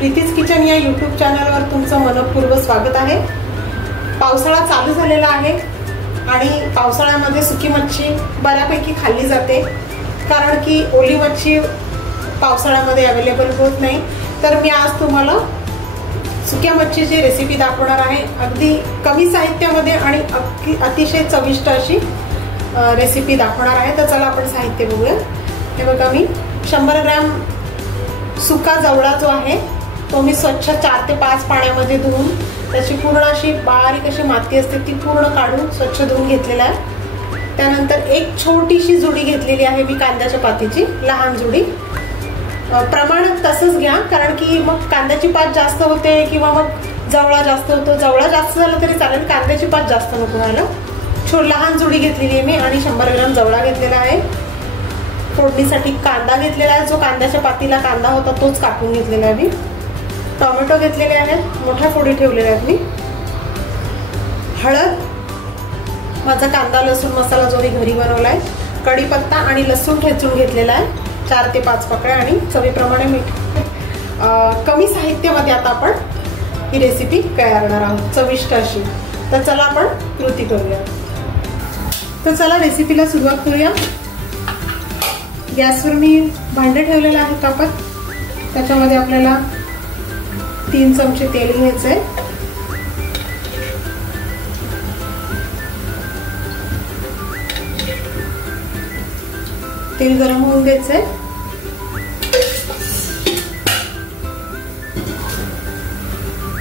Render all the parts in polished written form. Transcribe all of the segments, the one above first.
प्रीतीज kitchen या YouTube चॅनलवर तुमचं मनपूर्वक स्वागत आहे। पावसाळा चालू झालेला आहे आणि पावसाळ्यामध्ये सुकी मच्छी बऱ्यापैकी खाल्ली जाते, कारण की ओली मच्छी पावसाळ्यामध्ये अवेलेबल होत नाही। तर मी आज तुम्हाला सुक्या मच्छीची रेसिपी दाखवणार आहे, अगदी कमी साहित्यामध्ये आणि अतिशय चविष्ट अशी रेसिपी दाखवणार आहे। तर चला आपण साहित्य बघूया। हे बघा, मी 100 ग्रॅम सुका जवळा जो आहे तो मी स्वच्छ 4 ते 5 पाण्यामध्ये धुवून त्याची पूर्ण अशी बारीक अशी माती असते ती पूर्ण काढून स्वच्छ धुवून घेतलेला आहे। त्यानंतर एक छोटीशी जुडी घेतलेली आहे मी कांद्याच्या पातीची, लहान जुडी। प्रमाण तसंच घ्या, कारण की मग कांद्याची पात जास्त होते किंवा मग जवळा जास्त होतो। जवळा जास्त झाला तरी चालेल, कांद्याची पात जास्त नको व्हायला। लहान जुडी घेतलेली आहे मी आणि 100 ग्रॅम जवळा घेतलेला आहे। फोडणीसाठी कांदा घेतलेला आहे, जो कांद्याच्या पातीला कांदा होता तोच कापून घेतलेला आहे मी। टोमॅटो घेतलेले आहेत, मोठ्या फोडी ठेवलेल्या आहेत मी। हळद, माझा कांदा लसूण मसाला जो मी घरी बनवलाय। कढीपत्ता आणि लसूण ठेचून घेतलेला आहे, 4 ते 5 पाकळ्या आणि चवीप्रमाणे मीठ। कमी साहित्यामध्ये आता आपण ही रेसिपी करणार आहोत, चविष्ट अशी। तर चला आपण कृती करूया। तर चला रेसिपीला सुरुवात करूया। गॅसवर मी भांडे ठेवलेलं आहे तापत, त्याच्यामध्ये आपल्याला 3 चमचे तेल घ्यायचंय। तेल गरम होऊन द्यायचंय।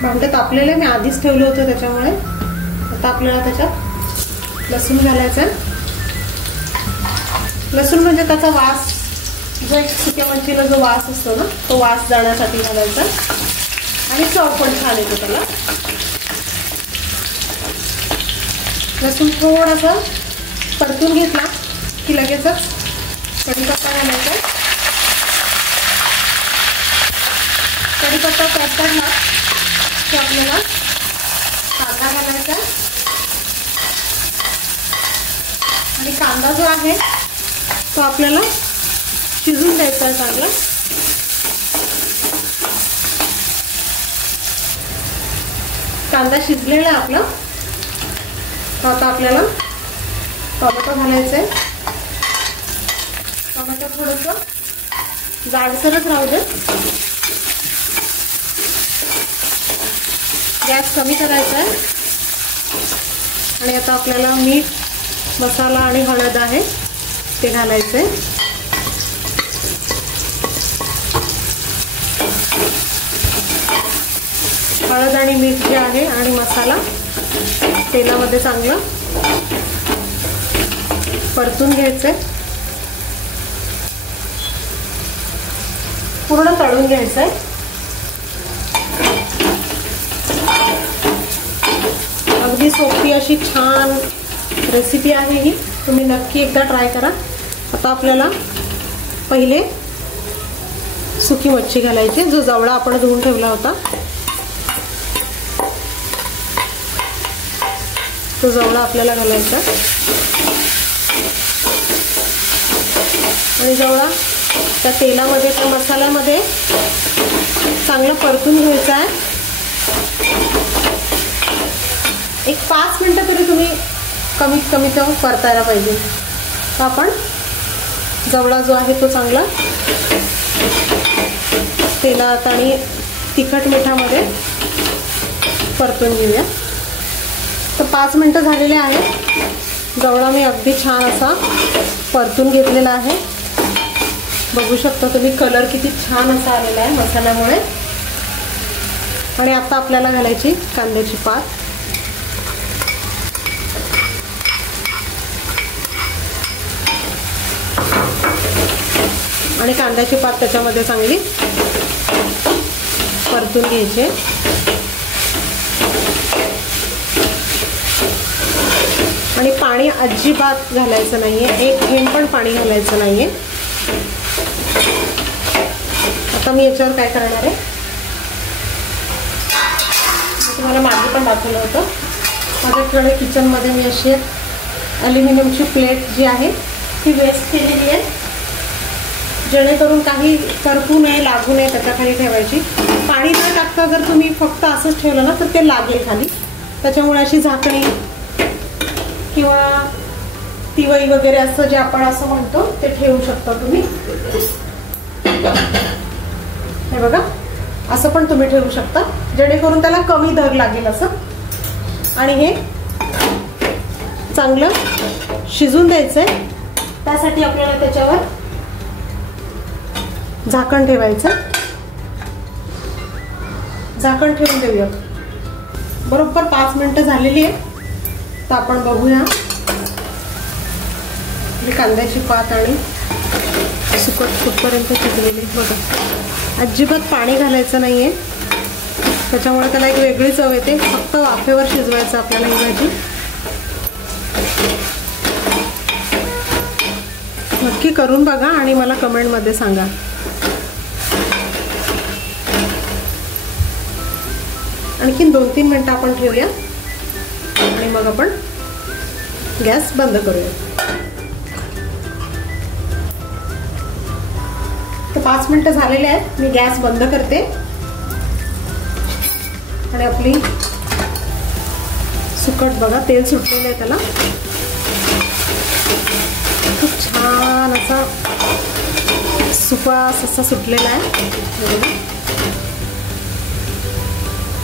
भांडे तापलेले मी आधीच ठेवलं होतं त्याच्यामुळे। आता आपल्याला त्याच्यात लसूण घालायचं। लसूण म्हणजे त्याचा वास, जो एक सुक्या मच्छीला जो वास असतो ना, तो वास जाण्यासाठी घालायचा आणि चव पण छान येतो त्याला। लसूण थोडासा परतून घेतला की लगेचच कढीपत्ता घालायचा। कढीपत्ता परतला की आपल्याला कांदा घालायचा आणि कांदा जो आहे तो आपल्याला शिजून द्यायचा आहे चांगला। कांदा शिजलेला आहे आपला, आता आपल्याला टोमॅटो घालायचं आहे। टोमॅटो थोडंसं जाडसरच राहू दे, गॅस कमी करायचा आहे। आणि आता आपल्याला मीठ, मसाला आणि हळद आहे ते घालायचंय। हळद आणि मीठ जे आहे आणि मसाला तेलामध्ये चांगलं परतून घ्यायचंय, पूर्ण तळून घ्यायचंय। अगदी सोपी अशी छान रेसिपी आहे ही, तुम्ही नक्की एकदा ट्राय करा। आता आपल्याला पहिले सुकी मच्छी घालायची, जो जवळा आपण धुवून ठेवला होता तो जवळा आपल्याला घालायचा आणि जवळा त्या तेलामध्ये, त्या मसाल्यामध्ये चांगलं परतून घ्यायचा आहे। एक 5 मिनिटं तरी तुम्ही कमीत कमी तो परतायला पाहिजे। तर आपण जवळा जो आहे तो चांगला तेलात आणि तिखट मिठामध्ये परतून घेऊया। तर 5 मिनिटं झालेले आहेत। जवळा मी अगदी छान असा परतून घेतलेला आहे, बघू शकता तुम्ही, कलर किती छान असा आलेला आहे मसाल्यामुळे। आणि आता आपल्याला घालायची कांद्याची पात। आणि कांद्याची पात त्याच्यामध्ये चांगली परतून घ्यायची। आणि पाणी अजिबात घालायचं नाहीये, एक थेंब पण पाणी घालायचं नाहीये। आता मी याच्यावर काय करणार आहे, तुम्हाला मागे पण दाखवलं होतं। माझ्याकडे किचनमध्ये मी अशी ॲल्युमिनियमची प्लेट जी आहे ती वेस्ट केलेली आहे। जेणेकरून काही करपू नये, लागू नये, त्याच्या खाली ठेवायची. पाणी न टाकता जर तुम्ही फक्त असंच ठेवलं ना तर ते लागेल खाली. त्याच्यामुळे अशी झाकणी किंवा तिवई वगैरे असं जे आपण असं म्हणतो ते ठेवू शकता तुम्ही. हे बघा, असं पण तुम्ही ठेवू शकता जेणेकरून त्याला कमी धग लागेल असं. आणि हे चांगलं शिजून द्यायचंय. त्यासाठी आपल्याला त्याच्यावर झाकण ठेवायचं. झाकण ठेवून देऊया. बरोबर 5 मिनिटं झालेली आहे. तर आपण बघूया कांद्याची पात आणि सुकट कुठपर्यंत शिजलेली. बघा, अजिबात पाणी घालायचं नाहीये, त्याच्यामुळे त्याला एक वेगळी चव येते. फक्त वाफेवर शिजवायचं आपल्याला ही भाजी. नक्की करून बघा आणि मला कमेंटमध्ये सांगा. आणखीन 2-3 मिनिटं आपण ठेवूया आणि मग आपण गॅस बंद करूया. तर 5 मिनिटं झालेले आहेत. मी गॅस बंद करते आणि आपली सुकट बघा, तेल सुटलेलं आहे त्याला. खूप छान असा सुवास असा सुटलेला आहे.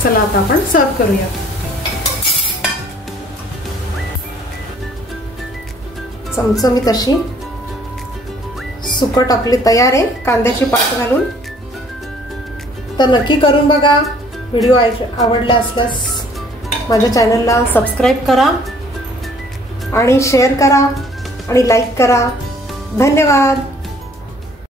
चला आता आपण सर्व करूया. चमचमीत अशी सुकट आपली तयार आहे कांद्याची पात घालून. तर नक्की करून बघा. व्हिडिओ आवडला असल्यास माझ्या चॅनलला सबस्क्राईब करा आणि शेअर करा आणि लाईक करा. धन्यवाद.